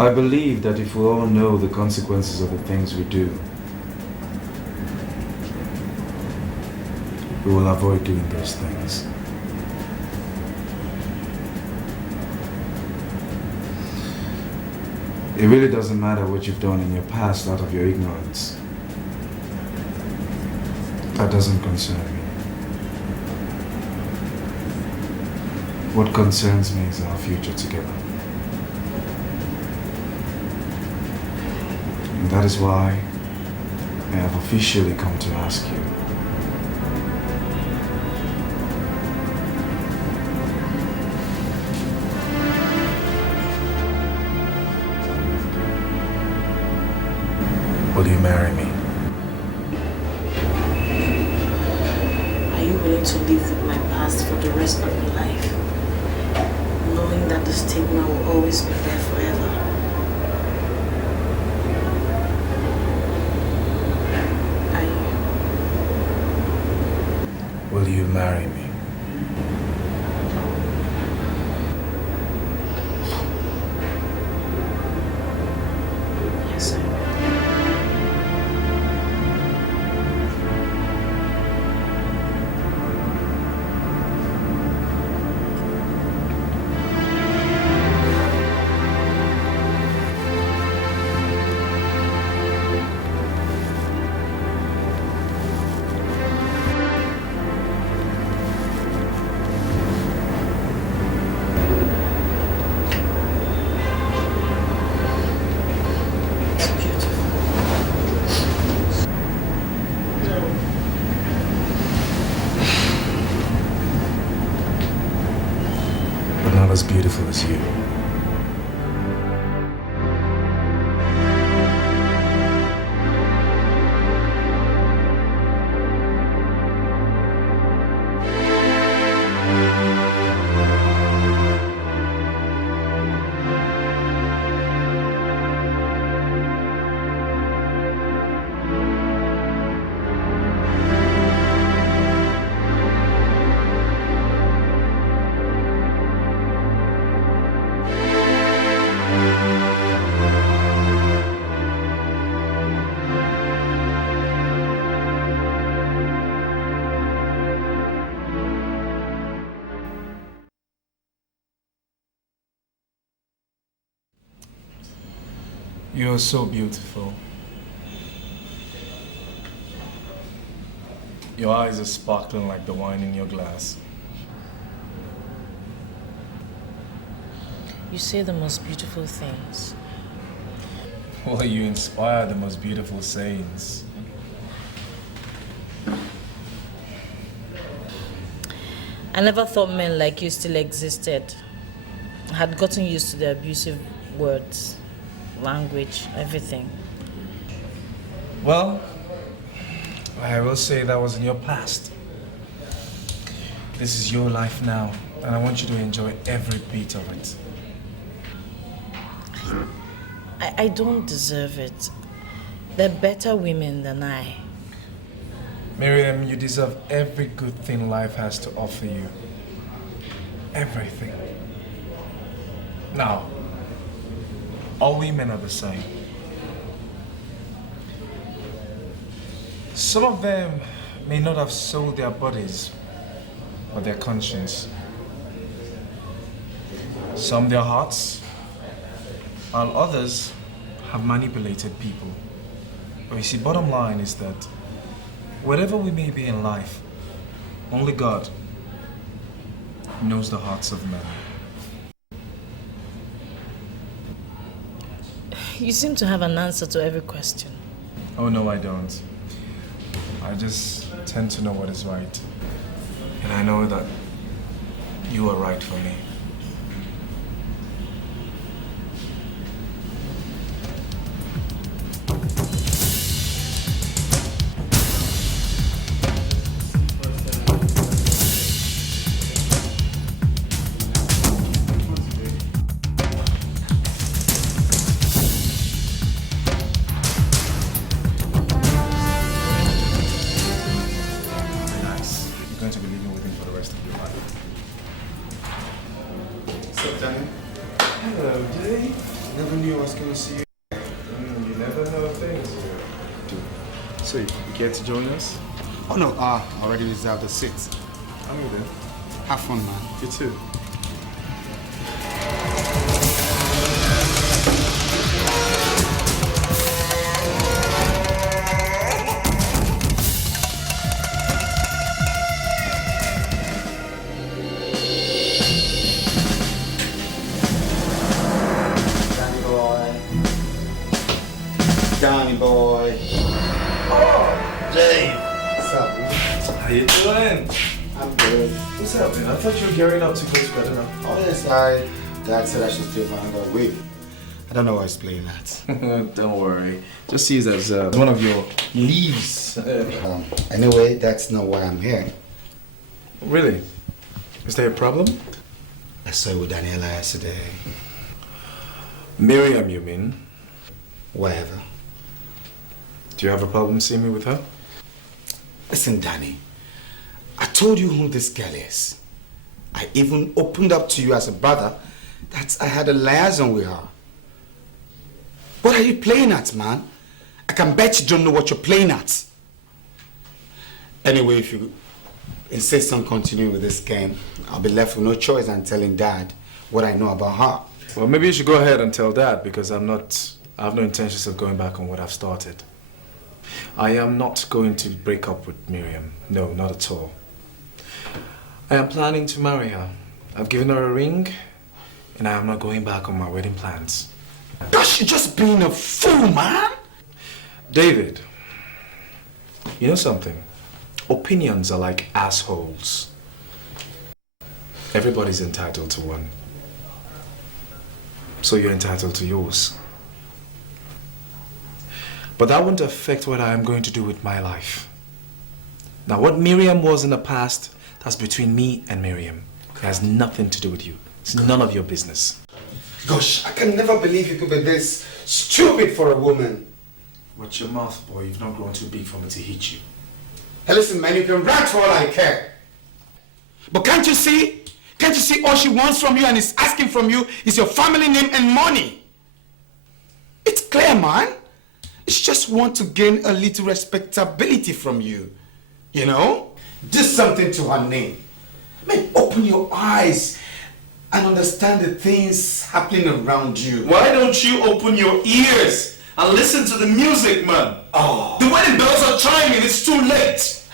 I believe that if we all know the consequences of the things we do, we will avoid doing those things. It really doesn't matter what you've done in your past out of your ignorance. That doesn't concern me. What concerns me is our future together. And that is why I have officially come to ask you. Will you marry me? Are you willing to live with my past for the rest of your life, knowing that the stigma will always be there forever? Are you? Will you marry me? Yes, sir. Not as beautiful as you. You're so beautiful. Your eyes are sparkling like the wine in your glass. You say the most beautiful things. Well, you inspire the most beautiful sayings. I never thought men like you still existed. I had gotten used to the abusive words, language, everything. Well, I will say that was in your past. This is your life now, and I want you to enjoy every bit of it. I don't deserve it. They're better women than I. Mariam, you deserve every good thing life has to offer you. Everything. Now, all women are the same. Some of them may not have sold their bodies, but their conscience. Some their hearts, while others have manipulated people. But you see, bottom line is that whatever we may be in life, only God knows the hearts of men. You seem to have an answer to every question. Oh no, I don't. I just tend to know what is right. And I know that you are right for me. Never knew I was going to see you. You never know things. So, you care to join us? Oh no, I already reserved a seat. I'm moving. Have fun, man. You too. Danny boy. Oh, Dave. What's up, man? How you doing? I'm good. What's happening? I thought you were gearing up to go to bed now. Oh, yes, Dad said I should stay for another week. I don't know why he's playing that. Don't worry. Just see it as one of your leaves. Anyway, that's not why I'm here. Really? Is there a problem? I saw you with Daniela yesterday. Mariam, you mean? Whatever. Do you have a problem seeing me with her? Listen, Danny. I told you who this girl is. I even opened up to you as a brother that I had a liaison with her. What are you playing at, man? I can bet you don't know what you're playing at. Anyway, if you insist on continuing with this game, I'll be left with no choice than telling Dad what I know about her. Well, maybe you should go ahead and tell Dad because I have no intentions of going back on what I've started. I am not going to break up with Mariam. No, not at all. I am planning to marry her. I've given her a ring, and I am not going back on my wedding plans. Gosh, you're just being a fool, man! David, you know something? Opinions are like assholes. Everybody's entitled to one. So you're entitled to yours. But that won't affect what I am going to do with my life. Now, what Mariam was in the past, that's between me and Mariam. It has nothing to do with you. It's none of your business. Gosh, I can never believe you could be this stupid for a woman. Watch your mouth, boy. You've not grown too big for me to hit you. Hey, listen, man, you can rant for all I care. But can't you see? Can't you see all she wants from you and is asking from you is your family name and money? It's clear, man. She just wants to gain a little respectability from you. You know? Do something to her name. I mean, open your eyes and understand the things happening around you. Why don't you open your ears and listen to the music, man? Oh. The wedding bells are chiming. It's too late.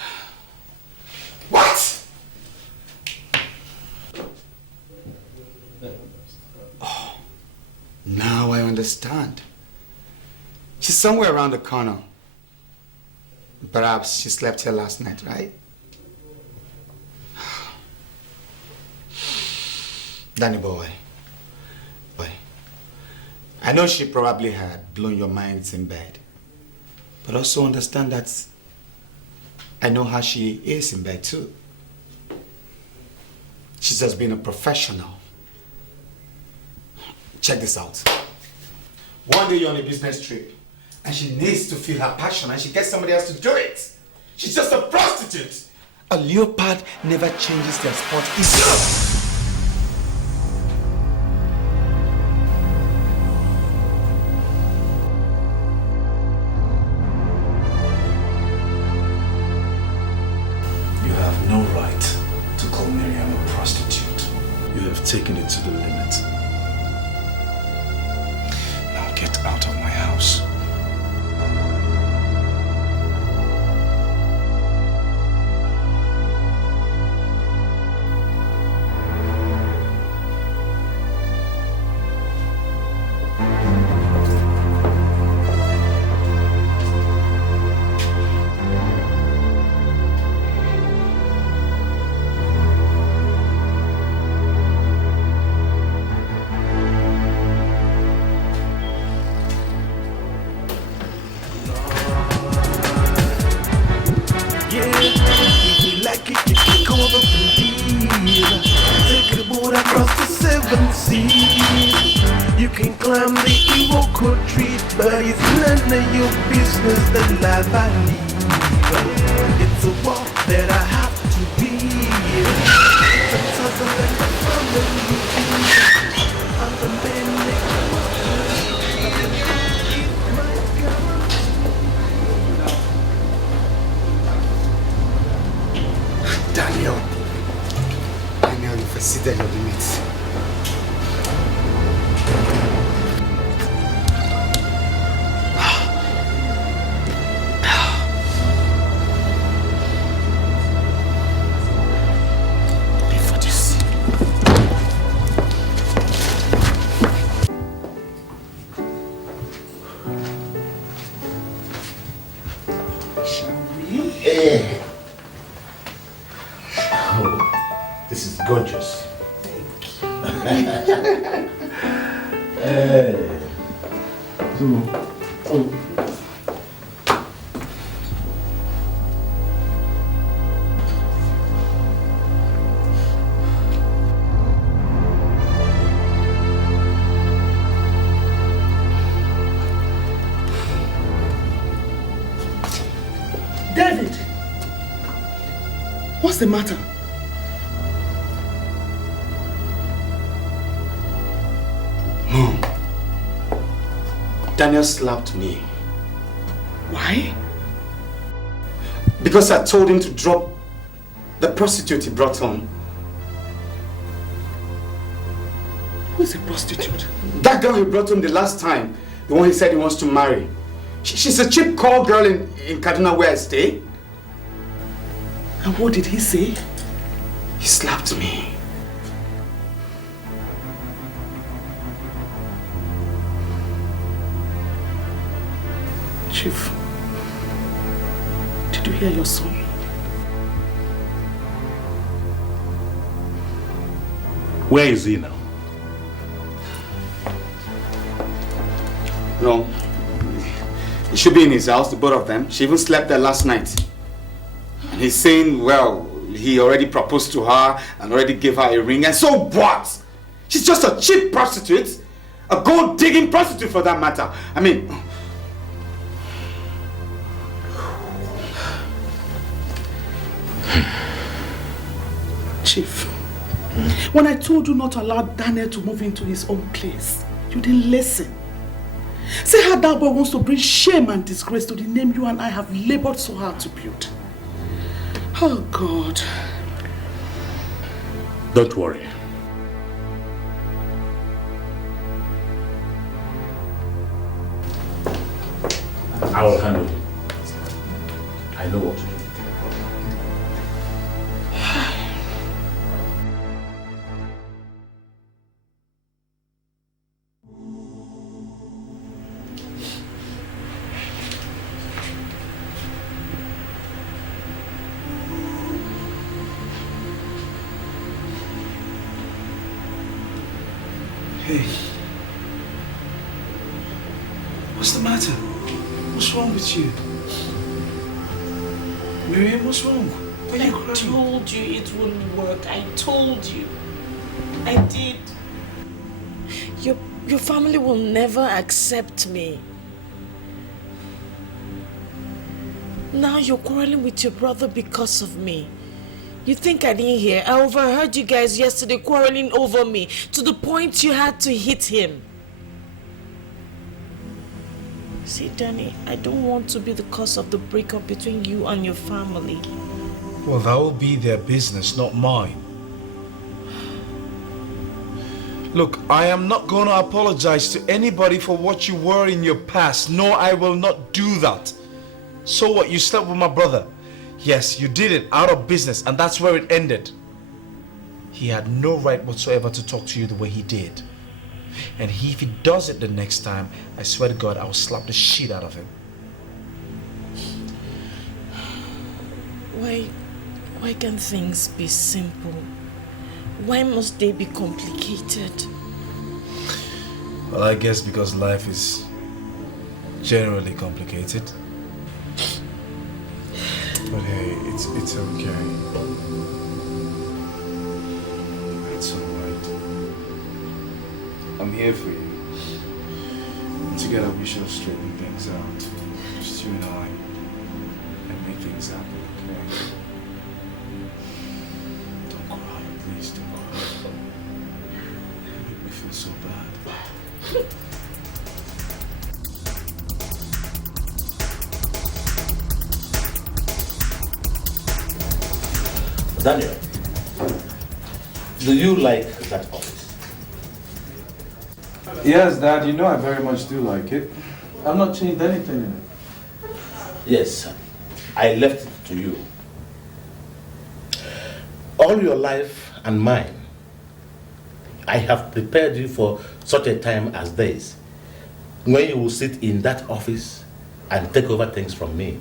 What? Oh. Now I understand. She's somewhere around the corner. Perhaps she slept here last night, right? Danny boy. I know she probably had blown your minds in bed. But also understand that I know how she is in bed too. She's just been a professional. Check this out. One day you're on a business trip and she needs to feel her passion and she gets somebody else to do it. She's just a prostitute. A leopard never changes their spot. It's No right to call Mariam a prostitute. You have taken it to the limit. Now get out of my house. exceeded your limits. Pay for this. Hey. Oh, this is gorgeous. Thank you. Hey. David! What's the matter? Mom, Daniel slapped me. Why? Because I told him to drop the prostitute he brought home. Who is a prostitute? That girl he brought home the last time. The one he said he wants to marry. She's a cheap call girl in Kaduna where I stay. And what did he say? He slapped me. Chief, did you hear your son? Where is he now? No. He should be in his house, the both of them. She even slept there last night. And he's saying, well, he already proposed to her and already gave her a ring. And so what? She's just a cheap prostitute. A gold-digging prostitute for that matter. I mean... Chief, when I told you not to allow Daniel to move into his own place, you didn't listen. See how that boy wants to bring shame and disgrace to the name you and I have labored so hard to build. Oh God. Don't worry. I will handle it. I know what to do. Hey. What's the matter? What's wrong with you? Mariam, what's wrong? Why are you crying? I told you it wouldn't work. I told you. I did. Your family will never accept me. Now you're quarreling with your brother because of me. You think I didn't hear? I overheard you guys yesterday quarreling over me to the point you had to hit him. See, Danny, I don't want to be the cause of the breakup between you and your family. Well, that will be their business, not mine. Look, I am not going to apologize to anybody for what you were in your past. No, I will not do that. So what? You slept with my brother. Yes, you did it out of business, and that's where it ended. He had no right whatsoever to talk to you the way he did. And if he does it the next time, I swear to God, I will slap the shit out of him. Why can't things be simple? Why must they be complicated? Well, I guess because life is generally complicated. But hey, it's okay. It's alright. I'm here for you. Together we shall straighten things out. Just you and I. And make things happen, okay? Don't cry, please don't cry. You make me feel so bad. Daniel, Do you like that office? Yes, Dad, you know I very much do like it. I've not changed anything in it. Yes, I left it to you. All your life and mine, I have prepared you for such a time as this, when you will sit in that office and take over things from me.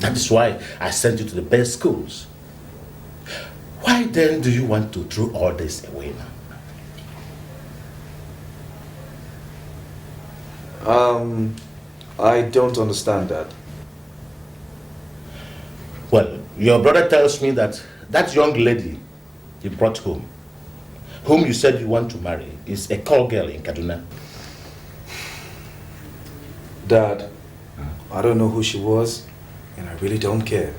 That is why I sent you to the best schools. Why then do you want to throw all this away now? I don't understand that. Well, your brother tells me that that young lady you brought home, whom you said you want to marry, is a call girl in Kaduna. Dad, I don't know who she was, and I really don't care.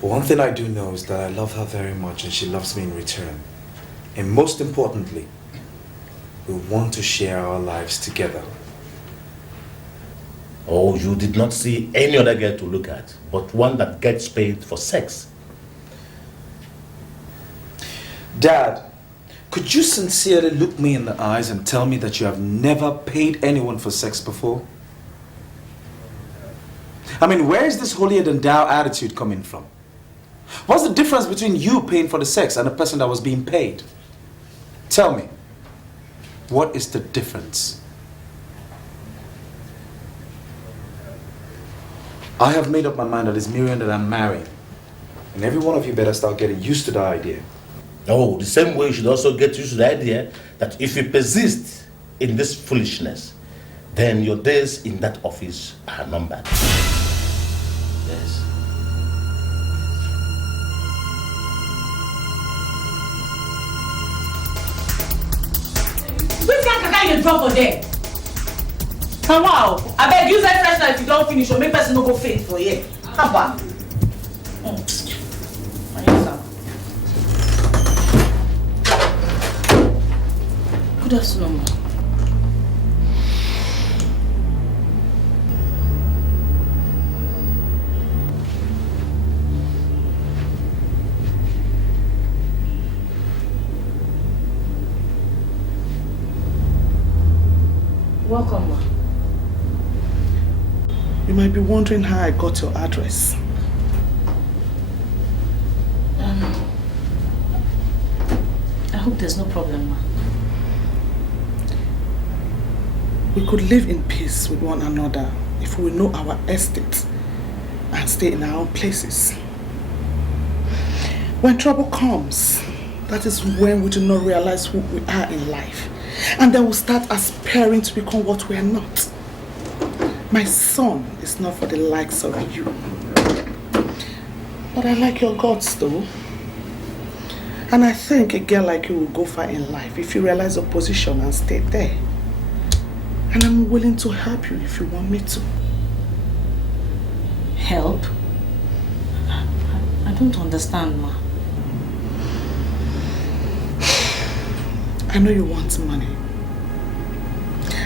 But one thing I do know is that I love her very much and she loves me in return. And most importantly, we want to share our lives together. Oh, you did not see any other girl to look at, but one that gets paid for sex. Dad, could you sincerely look me in the eyes and tell me that you have never paid anyone for sex before? I mean, where is this holier than thou attitude coming from? What's the difference between you paying for the sex and the person that was being paid? Tell me, what is the difference? I have made up my mind that it's Mariam that I'm marrying. And every one of you better start getting used to the idea. Oh, the same way you should also get used to the idea that if you persist in this foolishness, then your days in that office are numbered. Yes. Which can you drop for there? And wow, I beg use that fresh if you don't finish or make person no go faint for you. How about? Good afternoon. Welcome, ma. You might be wondering how I got your address. I hope there's no problem, ma. We could live in peace with one another if we know our estate and stay in our own places. When trouble comes, that is when we do not realize who we are in life. And then we start aspiring to become what we are not. My son is not for the likes of you. But I like your guts though. And I think a girl like you will go far in life if you realize your position and stay there. And I'm willing to help you if you want me to. Help? I don't understand, ma. I know you want money.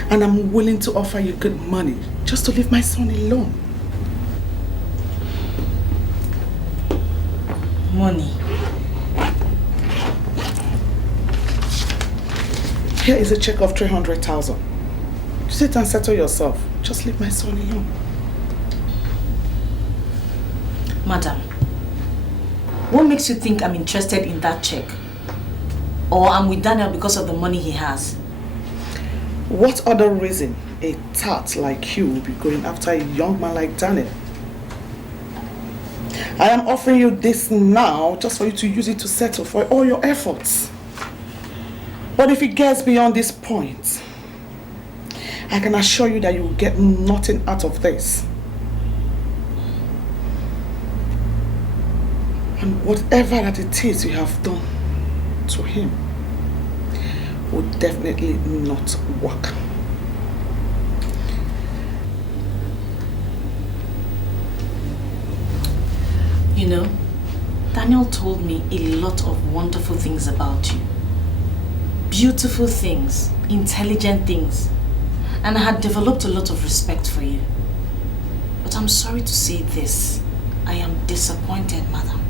And I'm willing to offer you good money just to leave my son alone. Money? Here is a check of 300,000. Sit and settle yourself. Just leave my son alone. Madam, what makes you think I'm interested in that check? Or I'm with Daniel because of the money he has? What other reason a tart like you will be going after a young man like Daniel? I am offering you this now just for you to use it to settle for all your efforts. But if it gets beyond this point, I can assure you that you will get nothing out of this. And whatever that it is you have done to him would definitely not work. You know, Daniel told me a lot of wonderful things about you. Beautiful things, intelligent things. And I had developed a lot of respect for you. But I'm sorry to say this. I am disappointed, madam.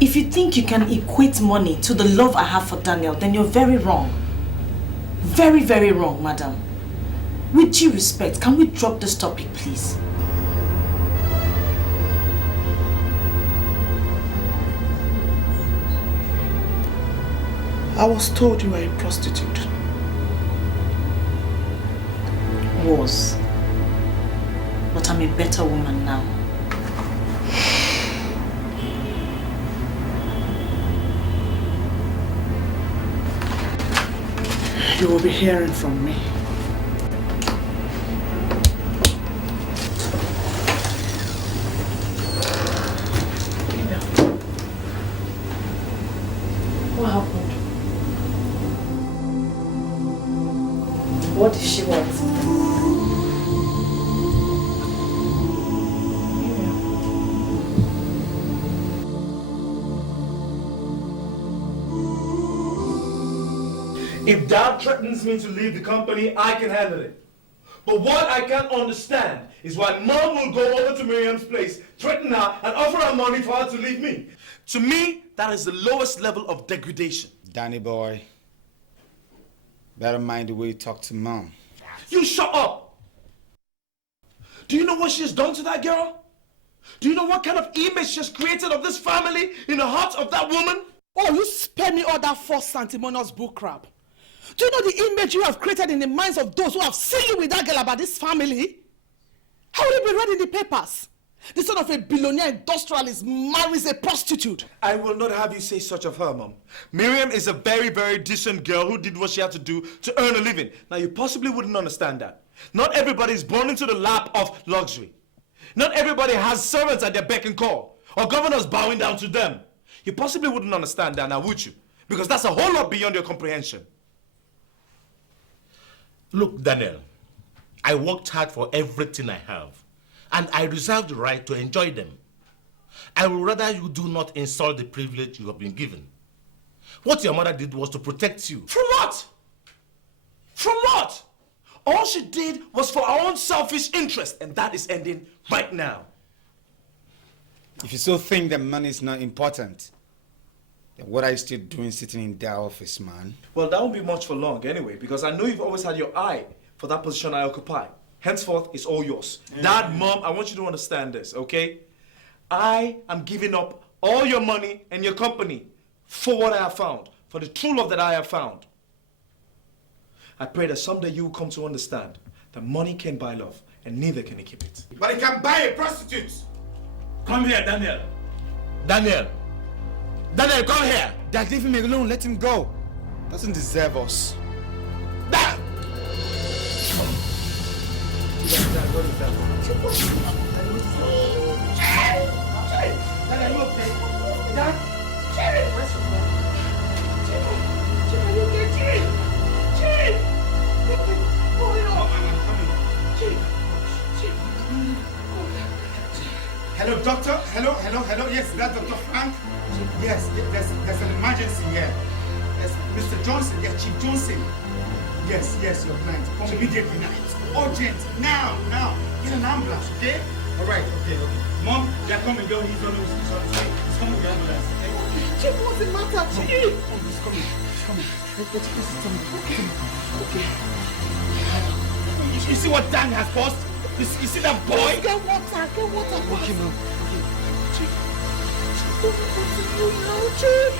If you think you can equate money to the love I have for Daniel, then you're very wrong. Very, very wrong, madam. With due respect, can we drop this topic, please? I was told you were a prostitute. Was. But I'm a better woman now. You will be hearing from me. What happened? What did she want? If Dad threatens me to leave the company, I can handle it. But what I can't understand is why Mom will go over to Mariam's place, threaten her, and offer her money for her to leave me. To me, that is the lowest level of degradation. Danny boy, better mind the way you talk to Mom. You shut up! Do you know what she has done to that girl? Do you know what kind of image she has created of this family in the heart of that woman? Oh, you spare me all that false sanctimonious bull crap. Do you know the image you have created in the minds of those who have seen you with that girl about this family? How will it be read in the papers? The son of a billionaire industrialist marries a prostitute. I will not have you say such of her, Mom. Mariam is a very, very decent girl who did what she had to do to earn a living. Now, you possibly wouldn't understand that. Not everybody is born into the lap of luxury. Not everybody has servants at their beck and call, or governors bowing down to them. You possibly wouldn't understand that now, would you? Because that's a whole lot beyond your comprehension. Look, Daniel, I worked hard for everything I have, and I reserve the right to enjoy them. I would rather you do not insult the privilege you have been given. What your mother did was to protect you. From what? From what? All she did was for our own selfish interest, and that is ending right now. If you so think that money is not important, then what are you still doing sitting in that office, man? Well, that won't be much for long anyway, because I know you've always had your eye for that position I occupy. Henceforth, it's all yours. Dad, Mom, I want you to understand this, okay? I am giving up all your money and your company for what I have found, for the true love that I have found. I pray that someday you will come to understand that money can't buy love, and neither can it keep it. But it can buy a prostitute. Come here, Daniel. Daniel. Daniel, come here. Dad, leave him alone. Let him go. Doesn't deserve us. Dad! Dad, are you okay? Dad? Where's your phone? Are you okay? Hello, doctor. Hello. Yes, that's Dr. Frank. Yes, there's an emergency here. Yes, Mr. Johnson. Yes, Chief Johnson. Yes, your client. Come immediately now. It's urgent. Now. Get an ambulance, okay? All right, okay. Mom, they're coming. He's on his way. He's coming with the ambulance. Chief, what's the matter, Chief? Oh, he's coming. Okay. You see what Dan has caused? You see that boy? Get water. Okay, ma'am. Chief, don't want to do now, Chief.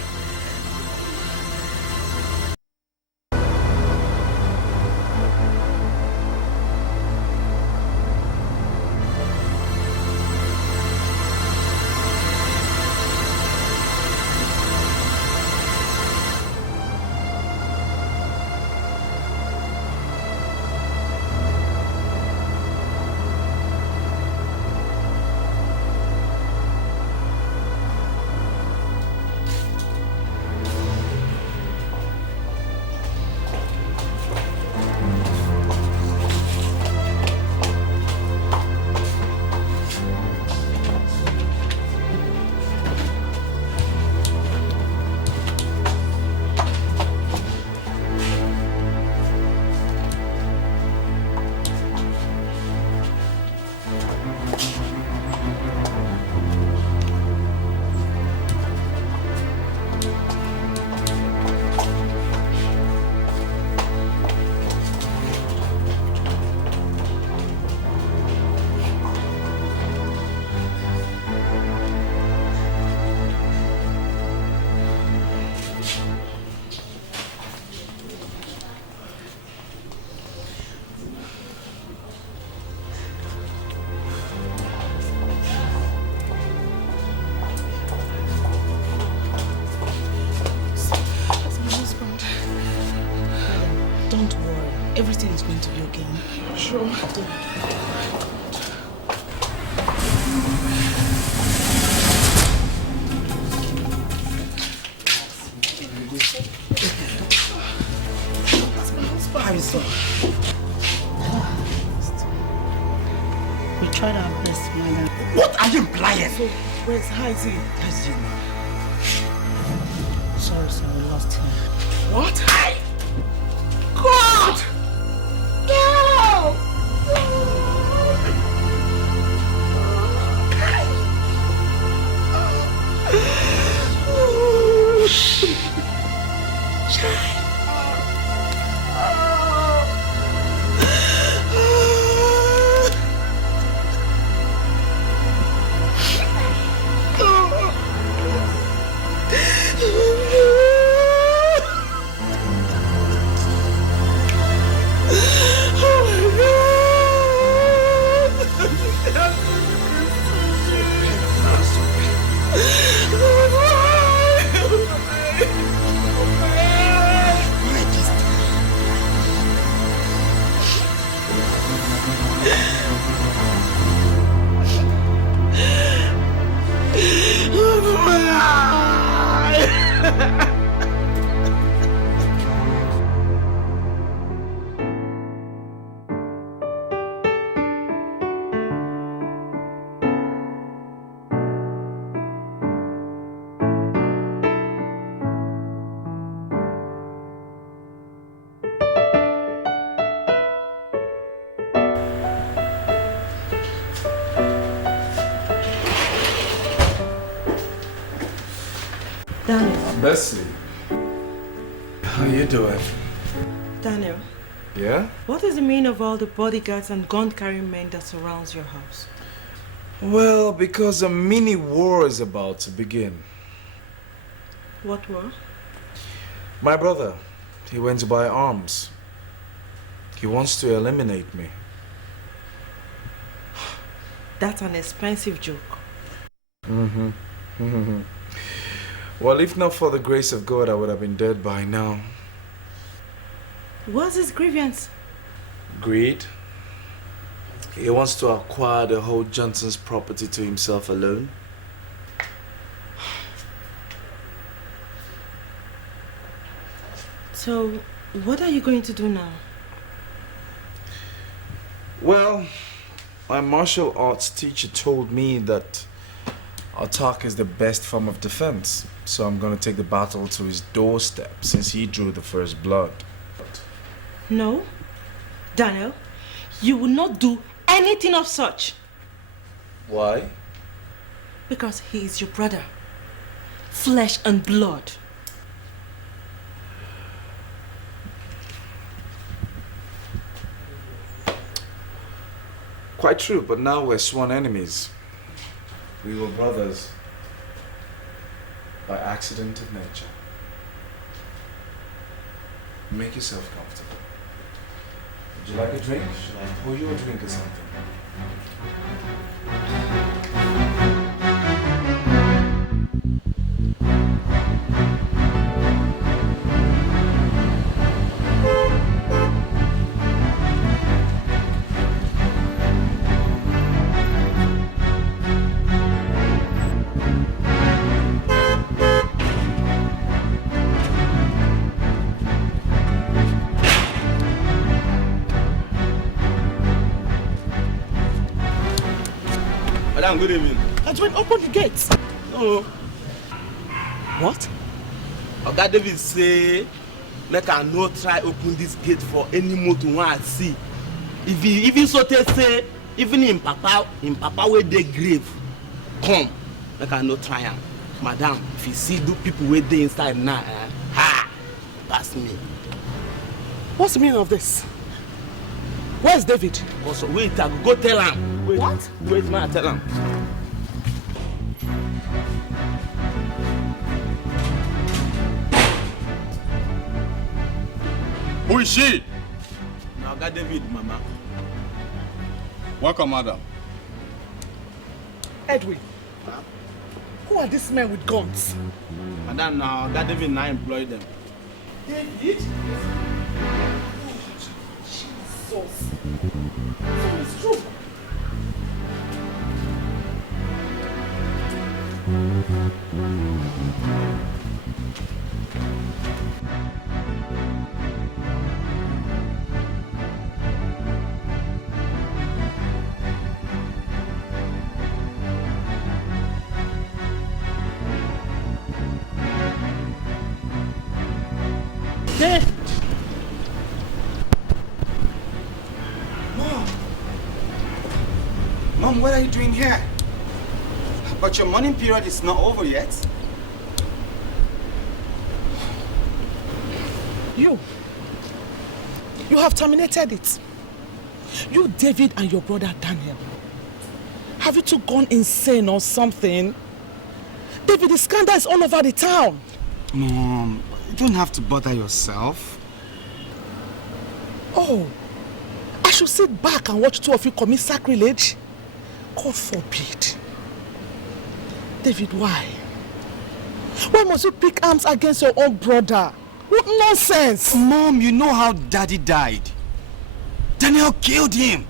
everything is going to be okay. Sure. We tried our best, Mariam. What are you implying? So, where's Heisy? Sorry, sir, we lost him. What? God! No! Daniel. Bessie, how you doing? Daniel, Yeah? what is the meaning of all the bodyguards and gun-carrying men that surrounds your house? Well, because a mini war is about to begin. What war? My brother, he went to buy arms. He wants to eliminate me. That's an expensive joke. Well, if not for the grace of God, I would have been dead by now. What's his grievance? Greed. He wants to acquire the whole Johnson's property to himself alone. So, what are you going to do now? Well, my martial arts teacher told me that attack is the best form of defense. So I'm going to take the battle to his doorstep since he drew the first blood. No, Daniel, you will not do anything of such. Why? Because he is your brother. Flesh and blood. Quite true, but now we're sworn enemies. We were brothers by accident of nature. Make yourself comfortable. Would you like a drink? Should I pour you a drink or something? Madam, good evening. Ajman, open the gates. No. What? Oga David say make I no try open this gate for any motor when I see. If he even so say even in papa wey dey grave come make I no try am. Madam, if you see the people wey dey inside now, ha, pass me. What's the meaning of this? Where's David? Also, wait, I go tell am. Wait, What? Wait, man, tell am. Who is she? Na Oga David, mama. Welcome, madam. Edwin. Who are these men with guns? Madam, na Oga David na employ them. David? Jesus. So it's true. Mom, what are you doing here? But your mourning period is not over yet. You have terminated it. You, David, and your brother Daniel. Have you two gone insane or something? David, the scandal is all over the town. Mom, you don't have to bother yourself. Oh, I should sit back and watch two of you commit sacrilege? God forbid. David, why? Why must you pick arms against your own brother? What nonsense! Mom, you know how Daddy died. Daniel killed him.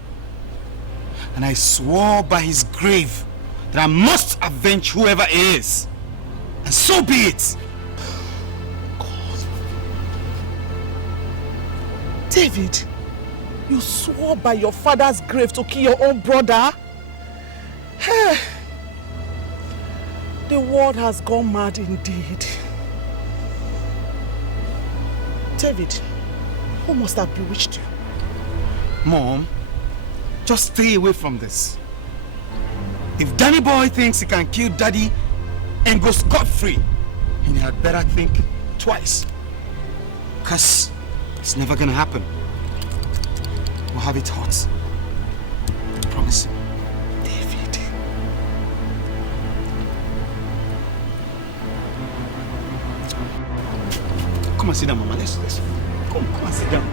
And I swore by his grave that I must avenge whoever it is. And so be it. God. David, you swore by your father's grave to kill your own brother? The world has gone mad indeed. David, who must have bewitched you? Mom, just stay away from this. If Danny boy thinks he can kill Daddy and go scot-free, then he had better think twice. Because it's never gonna happen. We'll have it hot. I promise you. David. Come and sit down, Mama. Let's come and sit down.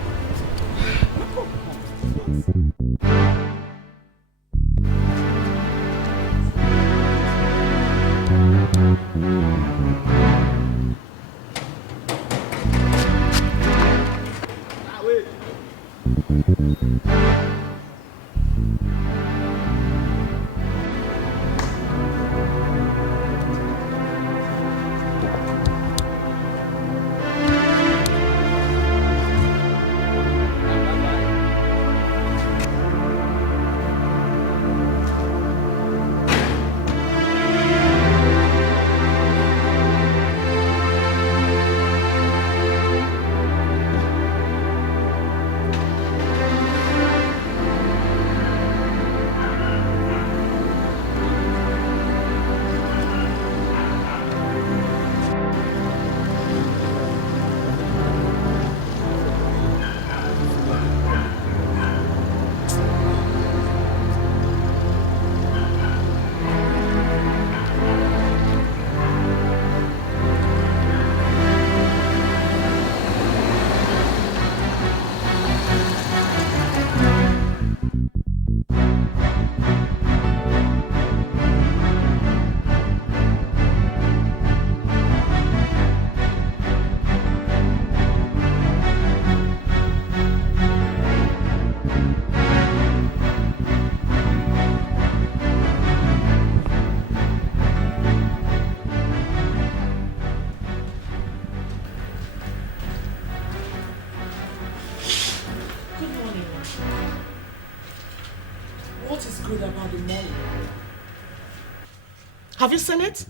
Have you seen it?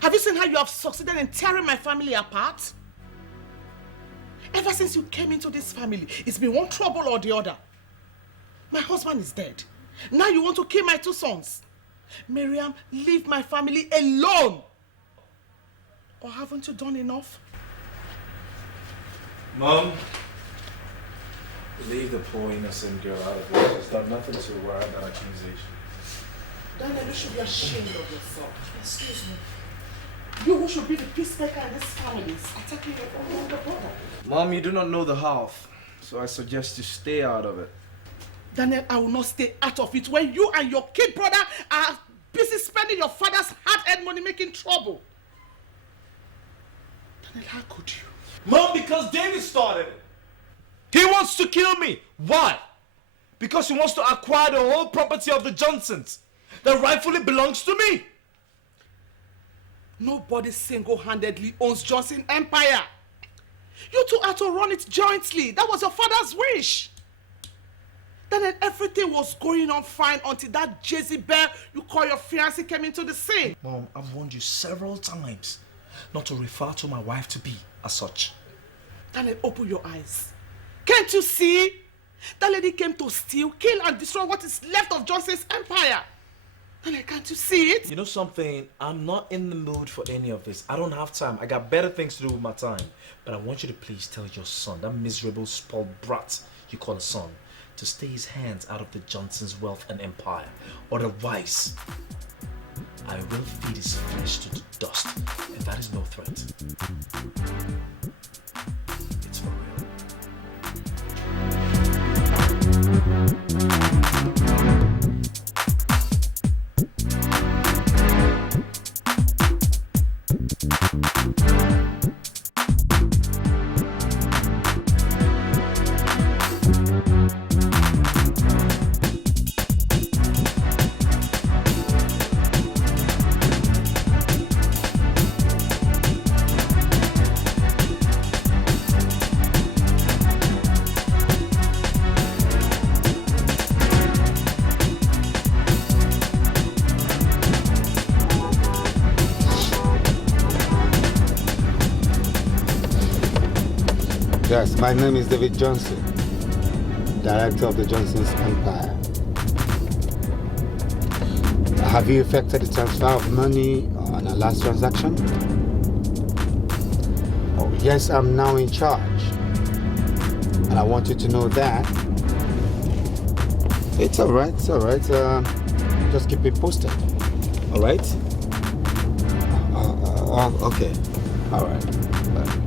Have you seen how you have succeeded in tearing my family apart? Ever since you came into this family, it's been one trouble or the other. My husband is dead. Now you want to kill my two sons. Mariam, leave my family alone. Or haven't you done enough? Mom, leave the poor innocent girl out of it. She's done nothing to warrant that accusation. Daniel, you should be ashamed of yourself. Excuse me. You who should be the peacemaker in this family is attacking your older brother. Mom, you do not know the half, so I suggest you stay out of it. Daniel, I will not stay out of it when you and your kid brother are busy spending your father's hard-earned money making trouble. Daniel, how could you? Mom, because David started it. He wants to kill me. Why? Because he wants to acquire the whole property of the Johnsons that rightfully belongs to me. Nobody single-handedly owns Johnson Empire. You two had to run it jointly. That was your father's wish. Then everything was going on fine until that Jezebel you call your fiancé came into the scene. Mom, I've warned you several times not to refer to my wife to be as such. Then open your eyes. Can't you see? That lady came to steal, kill, and destroy what is left of Johnson's empire. And can't you see it? You know something? I'm not in the mood for any of this. I don't have time. I got better things to do with my time. But I want you to please tell your son, that miserable spoiled brat you call a son, to stay his hands out of the Johnson's wealth and empire. Otherwise, I will feed his flesh to the dust. And that is no threat. It's for real. Yes, my name is David Johnson, Director of the Johnson's Empire. Have you effected the transfer of money on our last transaction? Oh, yes, I'm now in charge. And I want you to know that. It's all right. Just keep it posted. All right? Okay. All right. Bye.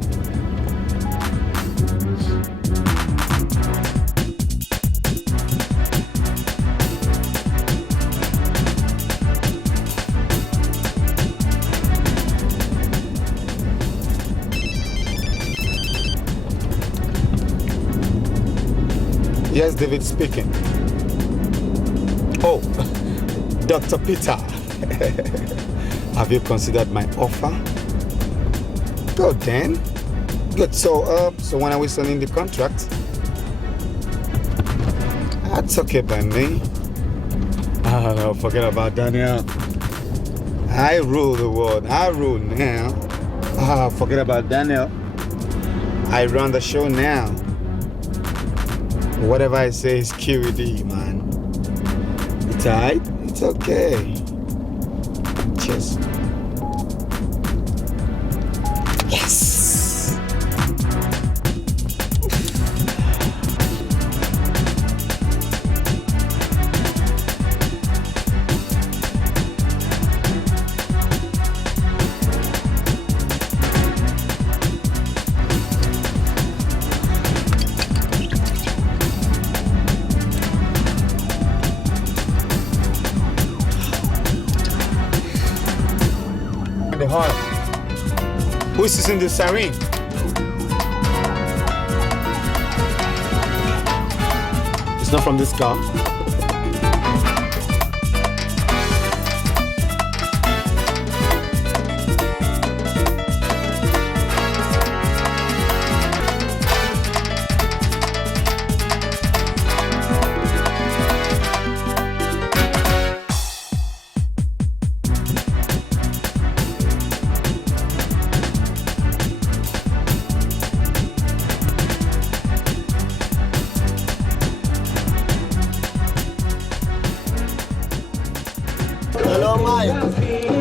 Yes, David speaking. Oh, Dr. Peter. Have you considered my offer? Good then. Good. So when are we signing the contract? That's okay by me. Oh no, forget about Daniel. I rule the world. I rule now. Forget about Daniel. I run the show now. Whatever I say is QED, man. It's alright. It's okay. Cheers. Yes! The heart. Who is in the siren? It's not from this car.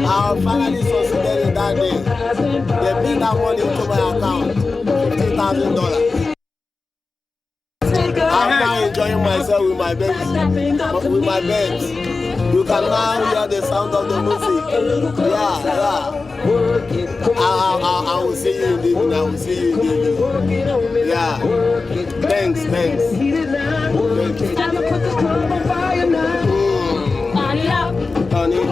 I finally succeeded in that day. They paid that money into my account, $50,000. I'm now enjoying myself with my baby, with my babes. You can now hear the sound of the music. Yeah. I will see you in the evening. I will see you in the evening. Yeah. Thanks. Thank you. Honey.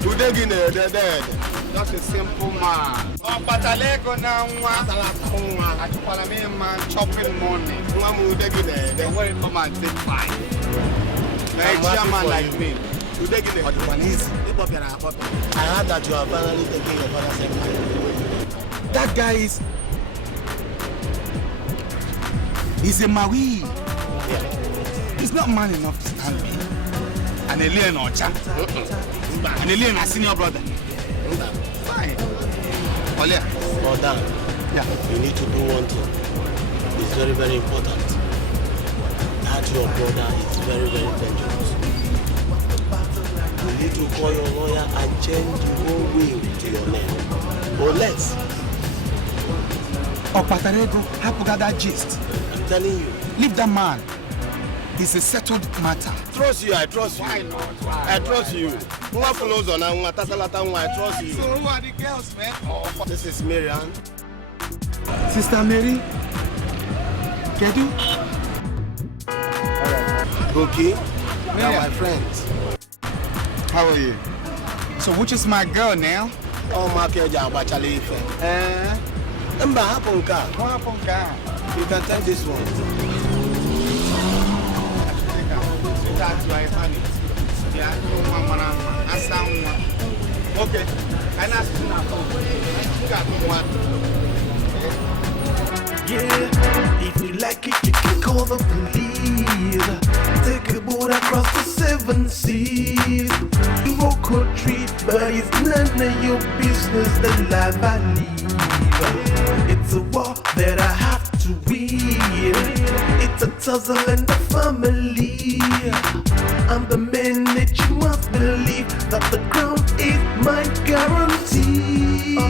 Udegine, the dead. Just a simple man. Oh, Patalego now, man, chopping money. The way come and take fight. A man like me. Udegine. I heard that you are finally taking your father's empire. That guy he's a Maui. Yeah. He's not man enough to stand me. An alien or chat. An alien, a senior brother. Fine. Olia. Brother. Yeah. You need to do one thing. It's very, very important. That your brother is very, very dangerous. You need to call your lawyer and change the whole will to your name. Or less. Oh, Patarego, Hapugada gist. I'm telling you. Leave that man. It's a settled matter. Trust you, I trust you. Why not? Why? I trust you. I trust you. So who are the girls, man? Oh, this is Mariam. Sister Mary. Kedu? Okay. They are my friends. How are you? So which is my girl now? Oh, my God, what happened? You can take this one. Okay. Yeah, if you like it, you can call the police. Take a boat across the 7 seas. You walk country, but it's none of your business. The life I lead. It's a war that I have to win. It's a tussle in the family. I'm the man that you must believe that the crown is my guarantee. Oh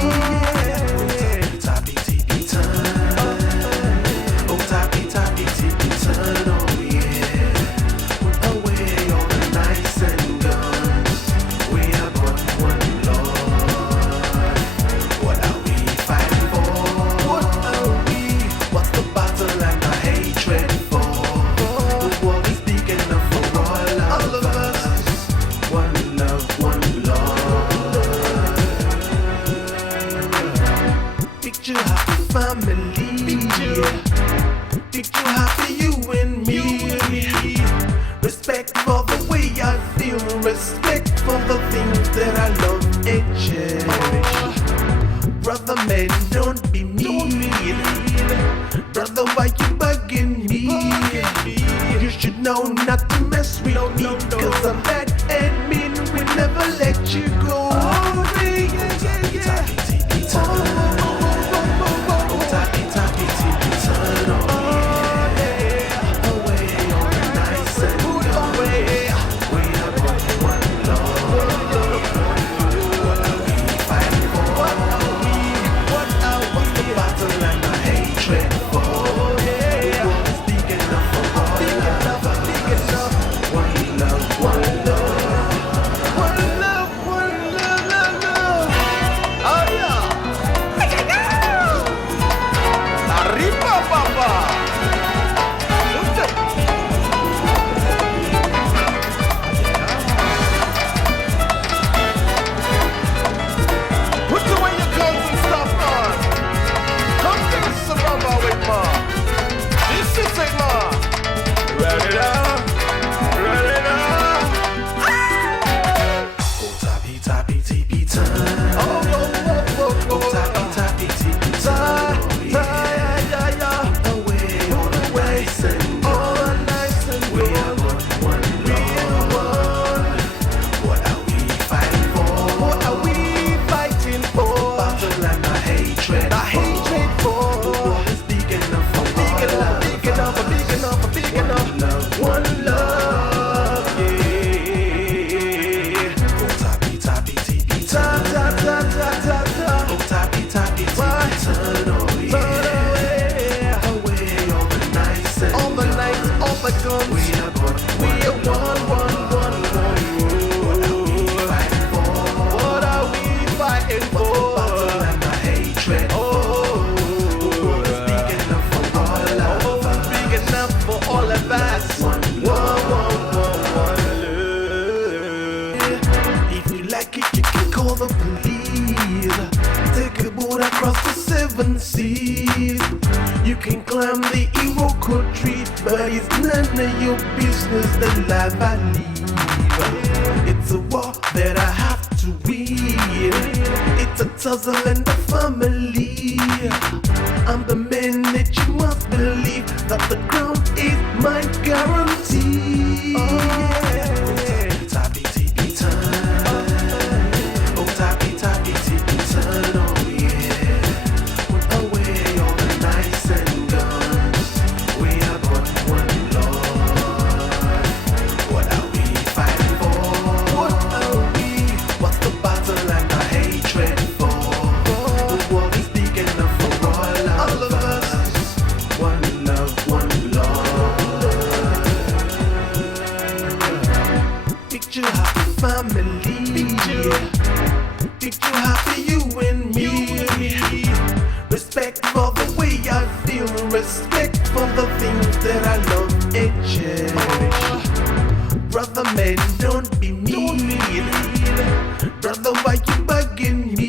yeah. Tappy tippy turn. Oh tappy tappy tippy turn. Oh yeah. Put away all the knives and guns. We are but one Lord. What are we fighting for? What are we? What's the battle and the hatred for? The world is big enough for all of us. One love, one Lord. Picture happy family. Picture happy you and me. Respect for the way I feel. Respect for the things that I love and cherish. Brother man, don't be mean. Brother, why you bugging me? You should know not to mess with me. Cause I'm bad and mean. We never let you go. One love, one love. Call the police. Take a boat across the 7 seas. You can climb the Ihua tree, but it's none of your business the life I lead. It's a war that I have to win. It's a tussle in the family. I'm the man that you must believe that the crown is my guarantee. Tappy tippy turn. Oh tappy tappy tippy turn. Oh yeah. Put away all the knives and guns. We are but one Lord. What are we fighting for? What are we? What's the battle and the hatred for? The world is big enough for all of us. One love, one Lord. Picture happy family. Picture happy you and me. Respect for the way I feel. Respect for the things that I love and cherish. Brother man, don't be mean. Brother, why you bugging me?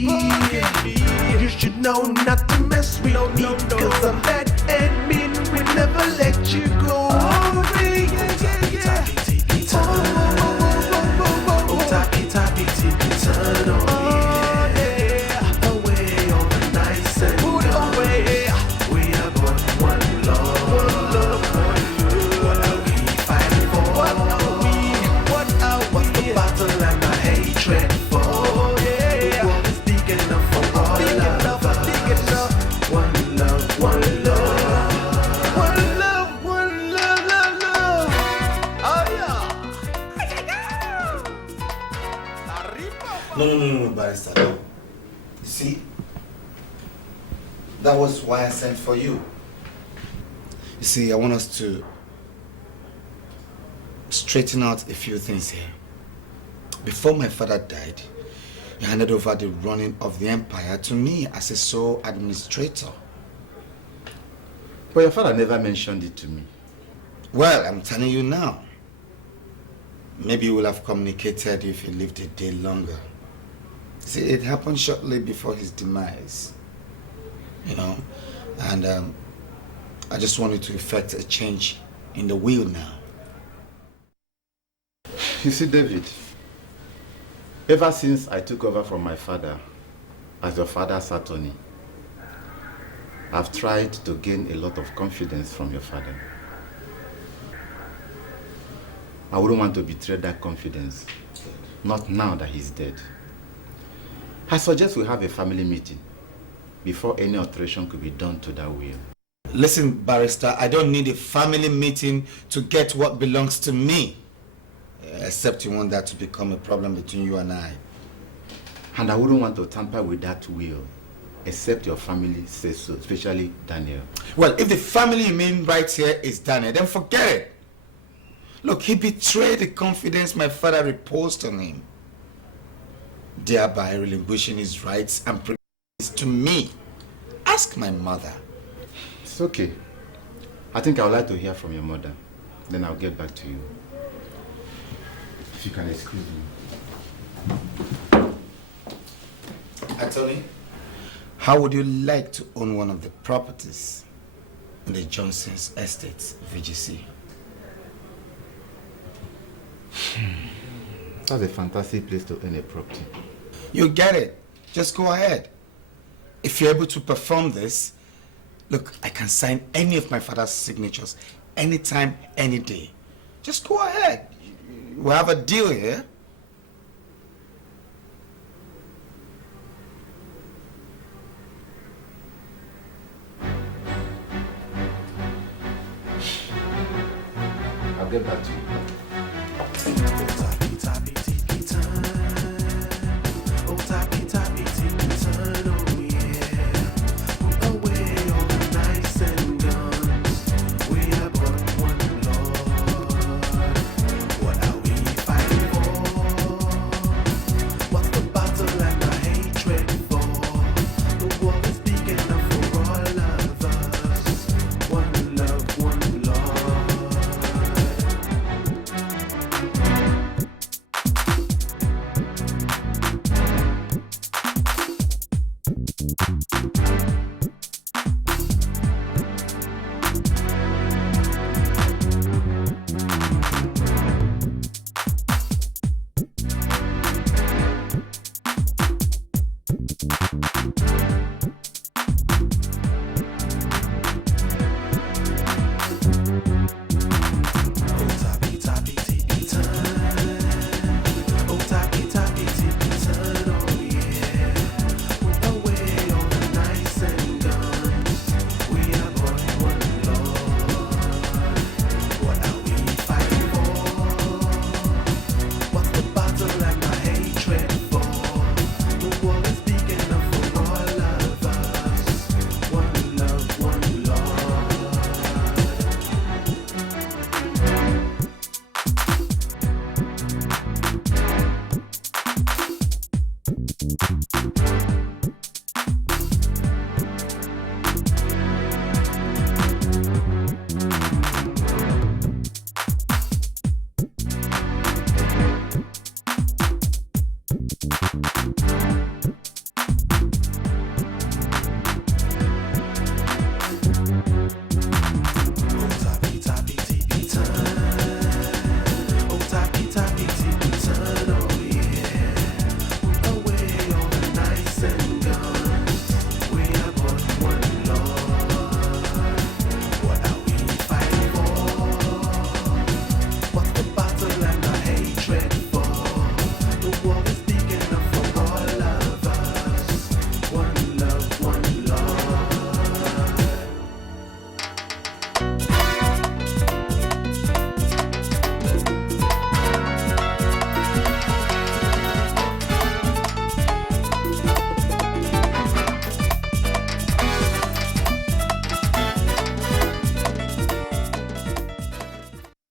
You should know not to mess with me. Cause I'm bad and mean. We never let you go. Tappy tappy tippy turn. Oh yeah. Away all the nice and away. We are but one Lord. What are we fighting for? What are we? What's the battle and the hatred for? The world is big enough for all of us. One love, one love. One love, one love, love, love. Oh yeah. No, barrister. No. You see, that was why I sent for you. You see, I want us to straighten out a few things here. Before my father died, he handed over the running of the empire to me as a sole administrator. But your father never mentioned it to me. Well, I'm telling you now. Maybe he would have communicated if he lived a day longer. See, it happened shortly before his demise, you know, and I just wanted to effect a change in the will now. You see, David, ever since I took over from my father as your father's attorney, I've tried to gain a lot of confidence from your father. I wouldn't want to betray that confidence, not now that he's dead. I suggest we have a family meeting before any alteration could be done to that will. Listen, barrister, I don't need a family meeting to get what belongs to me. Except you want that to become a problem between you and I. And I wouldn't want to tamper with that will, except your family says so, especially Daniel. Well, if the family you mean right here is Daniel, then forget it. Look, he betrayed the confidence my father reposed on him, thereby relinquishing his rights and privileges to me. Ask my mother. It's okay. I think I would like to hear from your mother. Then I'll get back to you. If you can excuse me. Attorney, how would you like to own one of the properties in the Johnson's estate, VGC? That's a fantastic place to own a property. You get it. Just go ahead. If you're able to perform this, look, I can sign any of my father's signatures anytime, any day. Just go ahead. We'll have a deal here. I'll get back to you.